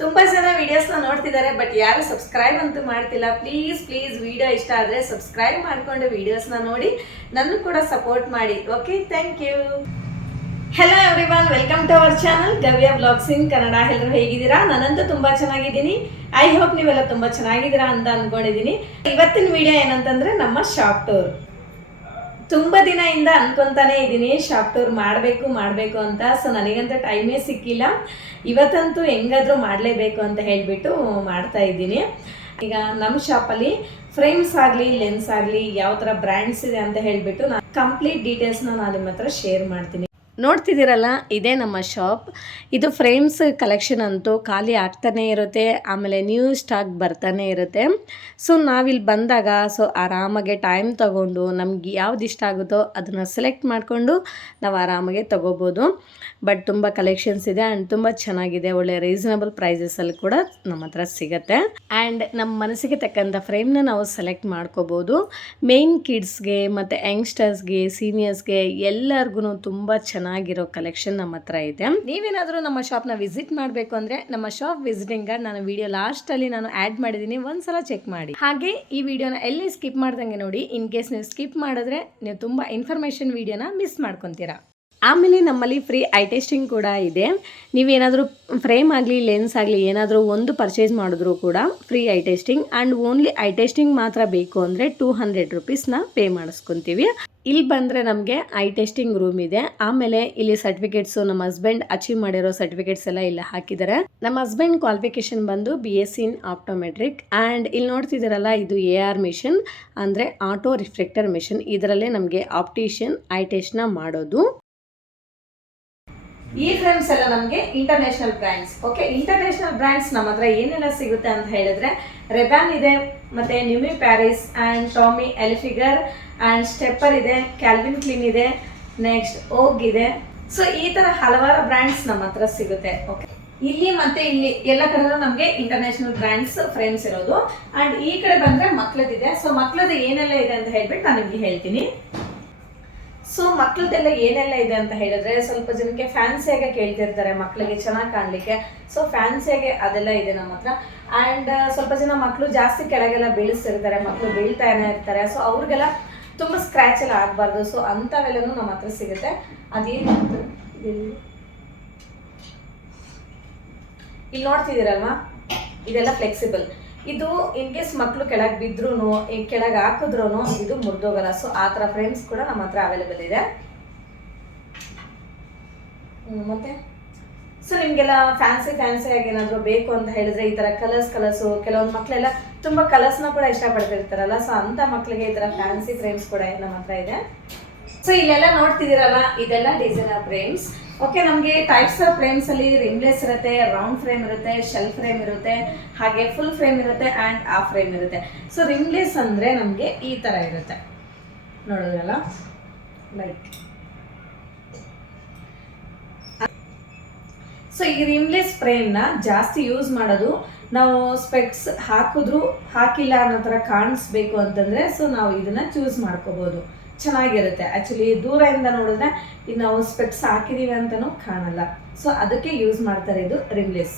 ತುಂಬಾ ಜನ ವಿಡಿಯೋಸ್ನ ನೋಡ್ತಿದ್ದಾರೆ ಬಟ್ ಯಾರು ಸಬ್ಸ್ಕ್ರೈಬ್ ಅಂತೂ ಮಾಡ್ತಿಲ್ಲ. ಪ್ಲೀಸ್ ಪ್ಲೀಸ್ ವಿಡಿಯೋ ಇಷ್ಟ ಆದರೆ ಸಬ್ಸ್ಕ್ರೈಬ್ ಮಾಡಿಕೊಂಡು ವಿಡಿಯೋಸ್ನ ನೋಡಿ ನನ್ನ ಕೂಡ ಸಪೋರ್ಟ್ ಮಾಡಿ. Okay thank you hello everyone welcome to our channel Gavya blogs in Kannada ಎಲ್ಲರೂ ಹೇಗಿದ್ದೀರಾ? ನಾನಂತೂ ತುಂಬಾ ಚೆನ್ನಾಗಿದ್ದೀನಿ. ಐ ಹೋಪ್ ನೀವೆಲ್ಲ ತುಂಬಾ ಚೆನ್ನಾಗಿದ್ದೀರಾ ಅಂತ ಅಂದ್ಕೊಂಡಿದ್ದೀನಿ ಇವತ್ತಿನ ವಿಡಿಯೋ ಏನಂತಂದ್ರೆ ನಮ್ಮ ಶಾಪ್ ಟೂರ್ ತುಂಬ ದಿನದಿಂದ ಅನ್ಕೊಂತಾನೆ ಇದ್ದೀನಿ ಶಾಪ್ ಟೂರ್ ಮಾಡಬೇಕು ಮಾಡಬೇಕು ಅಂತ. ಸೊ ನನಗಂತ ಟೈಮೇ ಸಿಕ್ಕಿಲ್ಲ. ಇವತ್ತಂತೂ ಹೆಂಗಾದರೂ ಮಾಡಲೇಬೇಕು ಅಂತ ಹೇಳಿಬಿಟ್ಟು ಮಾಡ್ತಾ ಇದ್ದೀನಿ. ಈಗ ನಮ್ಮ ಶಾಪಲ್ಲಿ ಫ್ರೇಮ್ಸ್ ಆಗಲಿ ಲೆನ್ಸ್ ಆಗಲಿ ಯಾವ ಥರ ಬ್ರ್ಯಾಂಡ್ಸ್ ಇದೆ ಅಂತ ಹೇಳಿಬಿಟ್ಟು ನಾನು ಕಂಪ್ಲೀಟ್ ಡೀಟೇಲ್ಸ್ನ ನಾನು ನಿಮ್ಮ ಹತ್ರ ಶೇರ್ ಮಾಡ್ತೀನಿ. ನೋಡ್ತಿದ್ದೀರಲ್ಲ, ಇದೇ ನಮ್ಮ ಶಾಪ್. ಇದು ಫ್ರೇಮ್ಸ್ ಕಲೆಕ್ಷನ್ ಅಂತೂ ಖಾಲಿ ಆಗ್ತಾನೇ ಇರುತ್ತೆ, ಆಮೇಲೆ ನ್ಯೂ ಸ್ಟಾಕ್ ಬರ್ತಾನೆ ಇರುತ್ತೆ. ಸೊ, ನಾವಿಲ್ಲಿ ಬಂದಾಗ, ಸೊ, ಆರಾಮಾಗೆ ಟೈಮ್ ತಗೊಂಡು ನಮ್ಗೆ ಯಾವ್ದು ಇಷ್ಟ ಆಗುತ್ತೋ ಅದನ್ನು ಸೆಲೆಕ್ಟ್ ಮಾಡಿಕೊಂಡು ನಾವು ಆರಾಮಾಗೆ ತೊಗೋಬೋದು. ಬಟ್ ತುಂಬ ಕಲೆಕ್ಷನ್ಸ್ ಇದೆ ಆ್ಯಂಡ್ ತುಂಬ ಚೆನ್ನಾಗಿದೆ, ಒಳ್ಳೆ ರೀಸನಬಲ್ ಪ್ರೈಸಸಲ್ಲಿ ಕೂಡ ನಮ್ಮ ಹತ್ರ ಸಿಗುತ್ತೆ. ಆ್ಯಂಡ್ ನಮ್ಮ ಮನಸ್ಸಿಗೆ ತಕ್ಕಂಥ ಫ್ರೇಮ್ನ ನಾವು ಸೆಲೆಕ್ಟ್ ಮಾಡ್ಕೋಬೋದು. ಮೇನ್ ಕಿಡ್ಸ್ಗೆ ಮತ್ತು ಯಂಗ್ಸ್ಟರ್ಸ್ಗೆ, ಸೀನಿಯರ್ಸ್ಗೆ ಎಲ್ಲರಿಗೂ ತುಂಬ ಚೆನ್ನಾಗಿರೋ ಕಲೆಕ್ಷನ್ ನಮ್ಮ ಹತ್ರ ಇದೆ. ನೀವೇನಾದರೂ ನಮ್ಮ ಶಾಪ್ನ ವಿಸಿಟ್ ಮಾಡಬೇಕು ಅಂದರೆ ನಮ್ಮ ಶಾಪ್ ವಿಸಿಟಿಂಗ್ ನಾನು ವಿಡಿಯೋ ಲಾಸ್ಟಲ್ಲಿ ನಾನು ಆ್ಯಡ್ ಮಾಡಿದ್ದೀನಿ. ಒಂದ್ಸಲ ಚೆಕ್ ಮಾಡಿ. ಹಾಗೆ ಈ ವಿಡಿಯೋನ ಎಲ್ಲಿ ಸ್ಕಿಪ್ ಮಾಡ್ದಂಗೆ ನೋಡಿ. ಇನ್ ಕೇಸ್ ನೀವು ಸ್ಕಿಪ್ ಮಾಡಿದ್ರೆ ನೀವು ತುಂಬ ಇನ್ಫಾರ್ಮೇಷನ್ ವಿಡಿಯೋನ ಮಿಸ್ ಮಾಡ್ಕೊತೀರಾ. ಆಮೇಲೆ ನಮ್ಮಲ್ಲಿ ಫ್ರೀ ಐ ಟೆಸ್ಟಿಂಗ್ ಕೂಡ ಇದೆ. ನೀವೇನಾದರೂ ಫ್ರೇಮ್ ಆಗಲಿ ಲೆನ್ಸ್ ಆಗಲಿ ಏನಾದರೂ ಒಂದು ಪರ್ಚೇಸ್ ಮಾಡಿದ್ರು ಕೂಡ free eye testing and only eye testing ಮಾತ್ರ ಬೇಕು ಅಂದರೆ ಟೂ ಹಂಡ್ರೆಡ್ ರುಪೀಸ್ನ ಪೇ ಮಾಡಿಸ್ಕೊತೀವಿ. ಇಲ್ಲಿ ಬಂದರೆ ನಮಗೆ ಐ ಟೆಸ್ಟಿಂಗ್ ರೂಮ್ ಇದೆ. ಆಮೇಲೆ ಇಲ್ಲಿ ಸರ್ಟಿಫಿಕೇಟ್ಸು ನಮ್ಮ ಹಸ್ಬೆಂಡ್ ಅಚೀವ್ ಮಾಡಿರೋ ಸರ್ಟಿಫಿಕೇಟ್ಸ್ ಎಲ್ಲ ಇಲ್ಲಿ ಹಾಕಿದ್ದಾರೆ. ನಮ್ಮ ಹಸ್ಬೆಂಡ್ ಕ್ವಾಲಿಫಿಕೇಶನ್ ಬಂದು B S in optometric and ಇಲ್ಲಿ ನೋಡ್ತಿದ್ದೀರಲ್ಲ, ಇದು ಎ ಆರ್ ಮಿಷನ್ ಅಂದರೆ ಆಟೋ ರಿಫ್ಲೆಕ್ಟರ್ ಮಿಷನ್ ಇದರಲ್ಲೇ ನಮಗೆ ಆಪ್ಟಿಷಿಯನ್ ಐ ಟೆಸ್ಟ್ನ ಮಾಡೋದು. ಈ ಫ್ರೇಮ್ಸ್ ಎಲ್ಲ ನಮಗೆ international brands okay international brands ನಮ್ಮ ಹತ್ರ ಏನೆಲ್ಲ ಸಿಗುತ್ತೆ ಅಂತ ಹೇಳಿದ್ರೆ ರೆಬ್ಯಾನ್ ಇದೆ, ಮತ್ತೆ Numi Paris and Tommy Hilfiger and Stepper ಇದೆ ಕ್ಯಾಲ್ವಿನ್ ಕ್ಲೀನ್ ಇದೆ ನೆಕ್ಸ್ಟ್ ಓಗ್ ಇದೆ. ಸೊ ಈ ಥರ ಹಲವಾರು ಬ್ರ್ಯಾಂಡ್ಸ್ ನಮ್ಮ ಹತ್ರ ಸಿಗುತ್ತೆ. ಓಕೆ ಇಲ್ಲಿ ಮತ್ತೆ ಇಲ್ಲಿ ಎಲ್ಲ ಕಡೆನೂ ನಮಗೆ ಇಂಟರ್ನ್ಯಾಷನಲ್ ಬ್ರ್ಯಾಂಡ್ಸ್ ಫ್ರೇಮ್ಸ್ ಇರೋದು. ಆ್ಯಂಡ್ ಈ ಕಡೆ ಬಂದ್ರೆ ಮಕ್ಕಳದಿದೆ ಸೊ ಮಕ್ಳದ್ದು ಏನೆಲ್ಲ ಇದೆ ಅಂತ ಹೇಳ್ಬಿಟ್ಟು ನಾನು ನಿಮಗೆ ಹೇಳ್ತೀನಿ. ಸೊ ಮಕ್ಳದೆಲ್ಲ ಏನೆಲ್ಲ ಇದೆ ಅಂತ ಹೇಳಿದ್ರೆ ಸ್ವಲ್ಪ ಜನಕ್ಕೆ ಫ್ಯಾನ್ಸಿಯಾಗೆ ಕೇಳ್ತಿರ್ತಾರೆ ಮಕ್ಕಳಿಗೆ ಚೆನ್ನಾಗಿ ಕಾಣಲಿಕ್ಕೆ. ಸೊ ಫ್ಯಾನ್ಸಿಯಾಗೆ ಅದೆಲ್ಲ ಇದೆ ನಮ್ಮ ಹತ್ರ. ಆ್ಯಂಡ್ ಸ್ವಲ್ಪ ಜನ ಮಕ್ಕಳು ಜಾಸ್ತಿ ಕೆಳಗೆಲ್ಲ ಬೀಳಿಸ್ತಿರ್ತಾರೆ ಮಕ್ಕಳು ಬೀಳ್ತಾನೆ ಇರ್ತಾರೆ. ಸೊ ಅವ್ರಿಗೆಲ್ಲ ತುಂಬ ಸ್ಕ್ರ್ಯಾಚ್ ಎಲ್ಲ ಆಗಬಾರ್ದು. ಸೊ ಅಂಥವೆಲ್ಲನೂ ನಮ್ಮ ಹತ್ರ ಸಿಗುತ್ತೆ. ಅದೇನು ಇಲ್ಲಿ ನೋಡ್ತಿದ್ದೀರಲ್ವಾ? ಇದೆಲ್ಲ ಫ್ಲೆಕ್ಸಿಬಲ್ ಇದು ಇನ್ ಕೇಸ್ ಮಕ್ಕಳು ಕೆಳಗೆ ಬಿದ್ರೂ ಕೆಳಗೆ ಹಾಕಿದ್ರು ಇದು ಮುರಿದೋಗಲ್ಲ. ಸೊ ಆ ಥರ ಫ್ರೇಮ್ಸ್ ಕೂಡ ನಮ್ಮ ಹತ್ರ ಅವೈಲೇಬಲ್ ಇದೆ. ಮತ್ತೆ? ಸೊ ನಿಮಗೆಲ್ಲ ಫ್ಯಾನ್ಸಿ ಫ್ಯಾನ್ಸಿ ಆಗಿ ಏನಾದರೂ ಬೇಕು ಅಂತ ಹೇಳಿದ್ರೆ ಈ ಥರ ಕಲರ್ಸ್ ಕಲರ್ಸು ಕೆಲವೊಂದು ಮಕ್ಕಳೆಲ್ಲ ತುಂಬ ಕಲರ್ಸ್ನ ಕೂಡ ಇಷ್ಟಪಡ್ತಿರ್ತಾರಲ್ಲ. ಸೊ ಅಂಥ ಮಕ್ಕಳಿಗೆ ಈ ಥರ ಫ್ಯಾನ್ಸಿ ಫ್ರೇಮ್ಸ್ ಕೂಡ ನಮ್ಮ ಹತ್ರ ಇದೆ. ಸೊ ಇಲ್ಲೆಲ್ಲ ನೋಡ್ತಿದ್ದೀರಲ್ಲ, ಇದೆಲ್ಲ ಡಿಸೈನರ್ ಫ್ರೇಮ್ಸ್ ಓಕೆ ನಮಗೆ ಟೈಪ್ಸ್ ಆಫ್ ಫ್ರೇಮ್ಸ್ ಅಲ್ಲಿ ರಿಂಗ್ಲೆಸ್ ಇರುತ್ತೆ ರೌಂಡ್ ಫ್ರೇಮ್ ಇರುತ್ತೆ ಶೆಲ್ ಫ್ರೇಮ್ ಇರುತ್ತೆ, ಹಾಗೆ ಫುಲ್ ಫ್ರೇಮ್ ಇರುತ್ತೆ ಆ್ಯಂಡ್ ಆ ಫ್ರೇಮ್ ಇರುತ್ತೆ. ಸೊ ರಿಂಗ್ಲೆಸ್ ಅಂದರೆ ನಮಗೆ ಈ ಥರ ಇರುತ್ತೆ. ನೋಡಿದ್ರಲ್ಲ? ಲೈಕ್ ಸೊ ಈ ರಿಮ್ಲೆಸ್ ಫ್ರೇಮ್ನ ಜಾಸ್ತಿ ಯೂಸ್ ಮಾಡೋದು ನಾವು ಸ್ಪೆಕ್ಸ್ ಹಾಕಿದ್ರು ಹಾಕಿಲ್ಲ ಅನ್ನೋ ಥರ ಕಾಣಿಸ್ಬೇಕು ಅಂತಂದರೆ ಸೊ ನಾವು ಇದನ್ನು ಚೂಸ್ ಮಾಡ್ಕೋಬೋದು. ಚೆನ್ನಾಗಿರುತ್ತೆ. ಆ್ಯಕ್ಚುಲಿ ದೂರದಿಂದ ನೋಡಿದ್ರೆ ಈಗ ನಾವು ಸ್ಪೆಕ್ಸ್ ಹಾಕಿದೀವಿ ಅಂತಲೂ ಕಾಣಲ್ಲ. ಸೊ ಅದಕ್ಕೆ ಯೂಸ್ ಮಾಡ್ತಾರೆ ಇದು ರಿಮ್ಲೆಸ್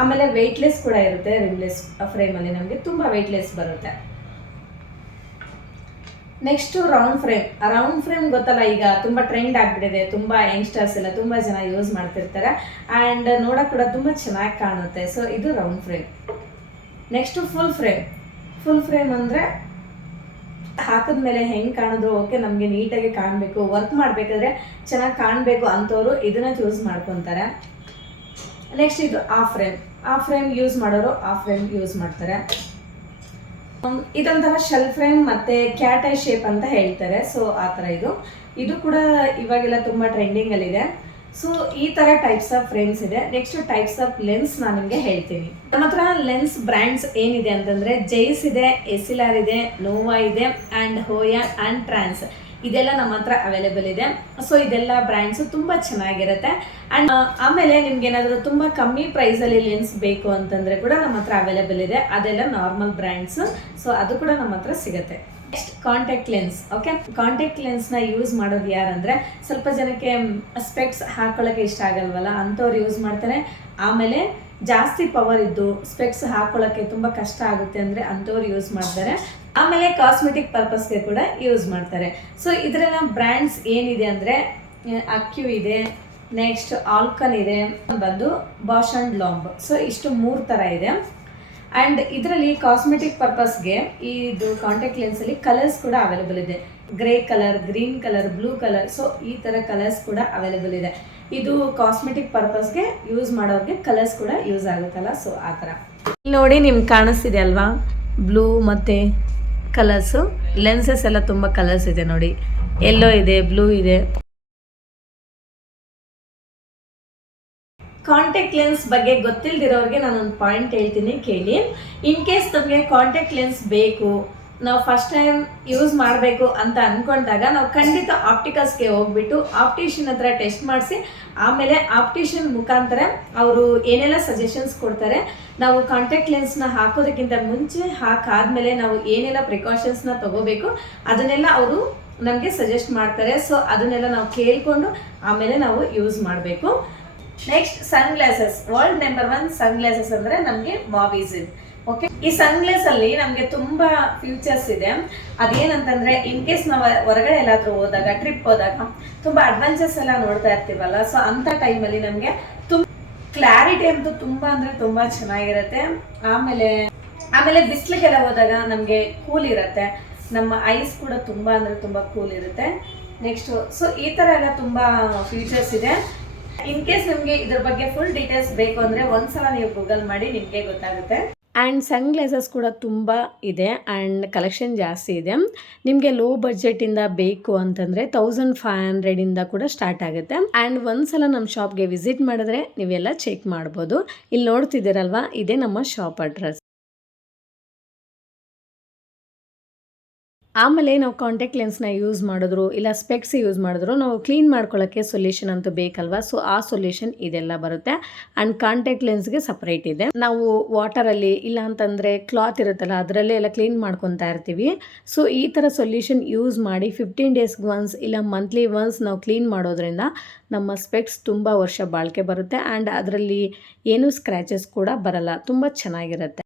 ಆಮೇಲೆ ವೆಯ್ಟ್ಲೆಸ್ ಕೂಡ ಇರುತ್ತೆ ರಿಮ್ಲೆಸ್ ಫ್ರೇಮಲ್ಲಿ ನಮಗೆ ತುಂಬ ವೆಯ್ಟ್ಲೆಸ್ ಬರುತ್ತೆ. Next round frame round frame ಗೊತ್ತಲ್ಲ, ಈಗ ತುಂಬ ಟ್ರೆಂಡ್ ಆಗಿಬಿಟ್ಟಿದೆ. ತುಂಬ ಯಂಗ್ಸ್ಟರ್ಸ್ ಎಲ್ಲ ತುಂಬ ಜನ ಯೂಸ್ ಮಾಡ್ತಿರ್ತಾರೆ. ಆ್ಯಂಡ್ ನೋಡೋಕೆ ಕೂಡ ತುಂಬ ಚೆನ್ನಾಗಿ ಕಾಣುತ್ತೆ. ಸೊ ಇದು round frame next full frame full frame ಅಂದರೆ ಹಾಕಿದ್ಮೇಲೆ ಹೆಂಗೆ ಕಾಣಿದ್ರು ಓಕೆ ನಮಗೆ ನೀಟಾಗಿ ಕಾಣಬೇಕು ವರ್ಕ್ ಮಾಡಬೇಕಾದ್ರೆ ಚೆನ್ನಾಗಿ ಕಾಣಬೇಕು ಅಂಥವ್ರು ಇದನ್ನ ಚೂಸ್ ಮಾಡ್ಕೊತಾರೆ. ನೆಕ್ಸ್ಟ್ ಇದು ಆ ಫ್ರೇಮ್ ಆ ಫ್ರೇಮ್ ಯೂಸ್ ಮಾಡೋರು ಆ ಫ್ರೇಮ್ ಯೂಸ್ ಮಾಡ್ತಾರೆ. ಇದೊಂಥರ ಶೆಲ್ ಫ್ರೇಮ್ ಮತ್ತೆ ಕ್ಯಾಟ್ ಶೇಪ್ ಅಂತ ಹೇಳ್ತಾರೆ. ಸೊ ಆ ಥರ ಇದು. ಇದು ಕೂಡ ಇವಾಗೆಲ್ಲ ತುಂಬ ಟ್ರೆಂಡಿಂಗಲ್ಲಿದೆ ಸೊ ಈ ತರ ಟೈಪ್ಸ್ ಆಫ್ ಫ್ರೇಮ್ಸ್ ಇದೆ. ನೆಕ್ಸ್ಟ್ ಟೈಪ್ಸ್ ಆಫ್ ಲೆನ್ಸ್ ನಾನು ನಿಮಗೆ ಹೇಳ್ತೀನಿ. ನಮ್ಮ ಹತ್ರ ಲೆನ್ಸ್ ಬ್ರ್ಯಾಂಡ್ಸ್ ಏನಿದೆ ಅಂತಂದ್ರೆ ಜೈಸ್ ಇದೆ ಎಸಿಲಾರ್ ಇದೆ ನೋವಾ ಇದೆ ಅಂಡ್ ಹೋಯಾ ಅಂಡ್ ಟ್ರಾನ್ಸ್ ಇದೆಲ್ಲ ನಮ್ಮ ಹತ್ರ ಅವೈಲೇಬಲ್ ಇದೆ. ಸೊ ಇದೆಲ್ಲ ಬ್ರ್ಯಾಂಡ್ಸ್ ತುಂಬಾ ಚೆನ್ನಾಗಿರುತ್ತೆ. ಅಂಡ್ ಆಮೇಲೆ ನಿಮ್ಗೆ ಏನಾದರೂ ತುಂಬ ಕಮ್ಮಿ ಪ್ರೈಸಲ್ಲಿ ಲೆನ್ಸ್ ಬೇಕು ಅಂತಂದರೆ ಕೂಡ ನಮ್ಮ ಹತ್ರ ಅವೈಲೇಬಲ್ ಇದೆ. ಅದೆಲ್ಲ ನಾರ್ಮಲ್ ಬ್ರ್ಯಾಂಡ್ಸ್ ಸೊ ಅದು ಕೂಡ ನಮ್ಮ ಹತ್ರ ಸಿಗುತ್ತೆ. Next contact lens okay contact ಲೆನ್ಸ್ನ use ಮಾಡೋದು ಯಾರಂದರೆ ಸ್ವಲ್ಪ ಜನಕ್ಕೆ ಸ್ಪೆಕ್ಸ್ ಹಾಕೊಳ್ಳೋಕೆ ಇಷ್ಟ ಆಗಲ್ವಲ್ಲ, ಅಂಥವ್ರು ಯೂಸ್ ಮಾಡ್ತಾರೆ. ಆಮೇಲೆ ಜಾಸ್ತಿ ಪವರ್ ಇದ್ದು ಸ್ಪೆಕ್ಸ್ ಹಾಕೊಳ್ಳೋಕ್ಕೆ ತುಂಬ ಕಷ್ಟ ಆಗುತ್ತೆ ಅಂದರೆ ಅಂಥವ್ರು ಯೂಸ್ ಮಾಡ್ತಾರೆ. ಆಮೇಲೆ ಕಾಸ್ಮೆಟಿಕ್ ಪರ್ಪಸ್ಗೆ ಕೂಡ ಯೂಸ್ ಮಾಡ್ತಾರೆ. ಸೊ ಇದರೆಲ್ಲ ಬ್ರ್ಯಾಂಡ್ಸ್ ಏನಿದೆ ಅಂದರೆ ಅಕ್ಯೂ ಇದೆ ನೆಕ್ಸ್ಟ್ ಆಲ್ಕನ್ ಇದೆ, ಬಂದು ಬಾಷ್ ಆ್ಯಂಡ್ ಲಾಂಬ್ ಸೊ ಇಷ್ಟು ಮೂರು ಥರ ಇದೆ. ಆ್ಯಂಡ್ ಇದರಲ್ಲಿ ಕಾಸ್ಮೆಟಿಕ್ ಪರ್ಪಸ್ಗೆ ಇದು ಕಾಂಟ್ಯಾಕ್ಟ್ ಲೆನ್ಸಲ್ಲಿ ಕಲರ್ಸ್ ಕೂಡ ಅವೈಲೇಬಲ್ ಇದೆ. Grey colour green colour blue colour so ಈ ಥರ ಕಲರ್ಸ್ ಕೂಡ ಅವೈಲೇಬಲ್ ಇದೆ. ಇದು ಕಾಸ್ಮೆಟಿಕ್ ಪರ್ಪಸ್ಗೆ ಯೂಸ್ ಮಾಡೋರಿಗೆ ಕಲರ್ಸ್ ಕೂಡ ಯೂಸ್ ಆಗುತ್ತಲ್ಲ ಸೊ ಆ ಥರ ಇಲ್ಲಿ ನೋಡಿ ನಿಮ್ಗೆ ಕಾಣಿಸ್ತಿದೆ ಅಲ್ವಾ? ಬ್ಲೂ ಮತ್ತು ಕಲರ್ಸು ಲೆನ್ಸಸ್ ಎಲ್ಲ ತುಂಬ ಕಲರ್ಸ್ ಇದೆ ನೋಡಿ. ಎಲ್ಲೋ ಇದೆ ಬ್ಲೂ ಇದೆ. ಕಾಂಟ್ಯಾಕ್ಟ್ ಲೆನ್ಸ್ ಬಗ್ಗೆ ಗೊತ್ತಿಲ್ದಿರೋರಿಗೆ ನಾನೊಂದು ಪಾಯಿಂಟ್ ಹೇಳ್ತೀನಿ, ಕೇಳಿ. ಇನ್ ಕೇಸ್ ನಮಗೆ ಕಾಂಟ್ಯಾಕ್ಟ್ ಲೆನ್ಸ್ ಬೇಕು, ನಾವು ಫಸ್ಟ್ ಟೈಮ್ ಯೂಸ್ ಮಾಡಬೇಕು ಅಂತ ಅಂದ್ಕೊಂಡಾಗ ನಾವು ಖಂಡಿತ ಆಪ್ಟಿಕಲ್ಸ್ಗೆ ಹೋಗ್ಬಿಟ್ಟು ಆಪ್ಟಿಷಿಯನ್ ಹತ್ರ ಟೆಸ್ಟ್ ಮಾಡಿಸಿ, ಆಮೇಲೆ ಆಪ್ಟಿಷಿಯನ್ ಮುಖಾಂತರ ಅವರು ಏನೆಲ್ಲ ಸಜೆಷನ್ಸ್ ಕೊಡ್ತಾರೆ, ನಾವು ಕಾಂಟ್ಯಾಕ್ಟ್ ಲೆನ್ಸ್ನ ಹಾಕೋದಕ್ಕಿಂತ ಮುಂಚೆ ಹಾಕಾದ್ಮೇಲೆ ನಾವು ಏನೆಲ್ಲ ಪ್ರಿಕಾಷನ್ಸ್ನ ತಗೋಬೇಕು, ಅದನ್ನೆಲ್ಲ ಅವರು ನಮಗೆ ಸಜೆಸ್ಟ್ ಮಾಡ್ತಾರೆ. ಸೊ ಅದನ್ನೆಲ್ಲ ನಾವು ಕೇಳಿಕೊಂಡು ಆಮೇಲೆ ನಾವು ಯೂಸ್ ಮಾಡಬೇಕು. Next sunglasses world number one sunglasses ಅಂದ್ರೆ ನಮಗೆ ಮಾವಿಸಿನ್ ಓಕೆ ಈ ಸನ್ ಗ್ಲಾಸ್ ಅಲ್ಲಿ ನಮಗೆ ತುಂಬಾ ಫ್ಯೂಚರ್ಸ್ ಇದೆ. ಅದೇನಂತಂದ್ರೆ ಇನ್ ಕೇಸ್ ನಾವು ಹೊರಗಡೆ ಎಲ್ಲಾದ್ರೂ ಹೋದಾಗ ಟ್ರಿಪ್ ಹೋದಾಗ, ತುಂಬಾ ಅಡ್ವೆಂಚರ್ಸ್ ಎಲ್ಲ ನೋಡ್ತಾ ಇರ್ತೀವಲ್ಲ ಸೊ ಅಂತ ಟೈಮಲ್ಲಿ ನಮಗೆ ತುಂಬ ಕ್ಲಾರಿಟಿ ಅಂತೂ ತುಂಬಾ ಅಂದ್ರೆ ತುಂಬಾ ಚೆನ್ನಾಗಿರುತ್ತೆ. ಆಮೇಲೆ ಆಮೇಲೆ ಬಿಸಿಲಿಗೆಲ್ಲ ಹೋದಾಗ ನಮಗೆ ಕೂಲ್ ಇರುತ್ತೆ. ನಮ್ಮ ಐಸ್ ಕೂಡ ತುಂಬಾ ಅಂದ್ರೆ ತುಂಬಾ ಕೂಲ್ ಇರುತ್ತೆ. ನೆಕ್ಸ್ಟ್ ಸೊ ಈ ತರ ಎಲ್ಲ ತುಂಬಾ ಫ್ಯೂಚರ್ಸ್ ಇದೆ. ಇನ್ ಕೇಸ್ ನಿಮಗೆ ಇದ್ರ ಬಗ್ಗೆ ಫುಲ್ ಡೀಟೇಲ್ಸ್ ಬೇಕು ಅಂದ್ರೆ ಒಂದ್ಸಲ ನೀವು ಗೂಗಲ್ ಮಾಡಿ ನಿಮಗೆ ಗೊತ್ತಾಗುತ್ತೆ. ಆ್ಯಂಡ್ ಸನ್ ಗ್ಲಾಸಸ್ ಕೂಡ ತುಂಬ ಇದೆ ಆ್ಯಂಡ್ ಕಲೆಕ್ಷನ್ ಜಾಸ್ತಿ ಇದೆ. ನಿಮಗೆ ಲೋ ಬಜೆಟಿಂದ ಬೇಕು ಅಂತಂದರೆ ತೌಸಂಡ್ ಫೈವ್ ಹಂಡ್ರೆಡಿಂದ ಕೂಡ ಸ್ಟಾರ್ಟ್ ಆಗುತ್ತೆ. ಆ್ಯಂಡ್ ಒಂದ್ಸಲ ನಮ್ಮ ಶಾಪ್ಗೆ ವಿಸಿಟ್ ಮಾಡಿದ್ರೆ ನೀವೆಲ್ಲ ಚೆಕ್ ಮಾಡ್ಬೋದು. ಇಲ್ಲಿ ನೋಡ್ತಿದ್ದೀರಲ್ವಾ, ಇದೇ ನಮ್ಮ ಶಾಪ್ ಅಡ್ರೆಸ್ ಆಮೇಲೆ ನಾವು ಕಾಂಟ್ಯಾಕ್ಟ್ ಲೆನ್ಸ್ನ ಯೂಸ್ ಮಾಡಿದ್ರು, ಇಲ್ಲ ಸ್ಪೆಕ್ಸ್ ಯೂಸ್ ಮಾಡಿದ್ರು, ನಾವು ಕ್ಲೀನ್ ಮಾಡ್ಕೊಳ್ಳೋಕ್ಕೆ ಸೊಲ್ಯೂಷನ್ ಅಂತೂ ಬೇಕಲ್ವಾ? ಸೊ ಆ ಸೊಲ್ಯೂಷನ್ ಇದೆಲ್ಲ ಬರುತ್ತೆ. ಆ್ಯಂಡ್ ಕಾಂಟ್ಯಾಕ್ಟ್ ಲೆನ್ಸ್ಗೆ ಸಪ್ರೇಟ್ ಇದೆ. ನಾವು ವಾಟರಲ್ಲಿ ಇಲ್ಲ ಅಂತಂದರೆ ಕ್ಲಾತ್ ಇರುತ್ತಲ್ಲ, ಅದರಲ್ಲೇ ಎಲ್ಲ ಕ್ಲೀನ್ ಮಾಡ್ಕೊತಾ ಇರ್ತೀವಿ. ಸೊ ಈ ಥರ ಸೊಲ್ಯೂಷನ್ ಯೂಸ್ ಮಾಡಿ ಫಿಫ್ಟೀನ್ ಡೇಸ್ಗೆ ಒನ್ಸ್ ಇಲ್ಲ ಮಂತ್ಲಿ ಒನ್ಸ್ ನಾವು ಕ್ಲೀನ್ ಮಾಡೋದ್ರಿಂದ ನಮ್ಮ ಸ್ಪೆಕ್ಸ್ ತುಂಬ ವರ್ಷ ಬಾಳಿಕೆ ಬರುತ್ತೆ. ಆ್ಯಂಡ್ ಅದರಲ್ಲಿ ಏನೂ ಸ್ಕ್ರ್ಯಾಚಸ್ ಕೂಡ ಬರಲ್ಲ. ತುಂಬ ಚೆನ್ನಾಗಿರುತ್ತೆ.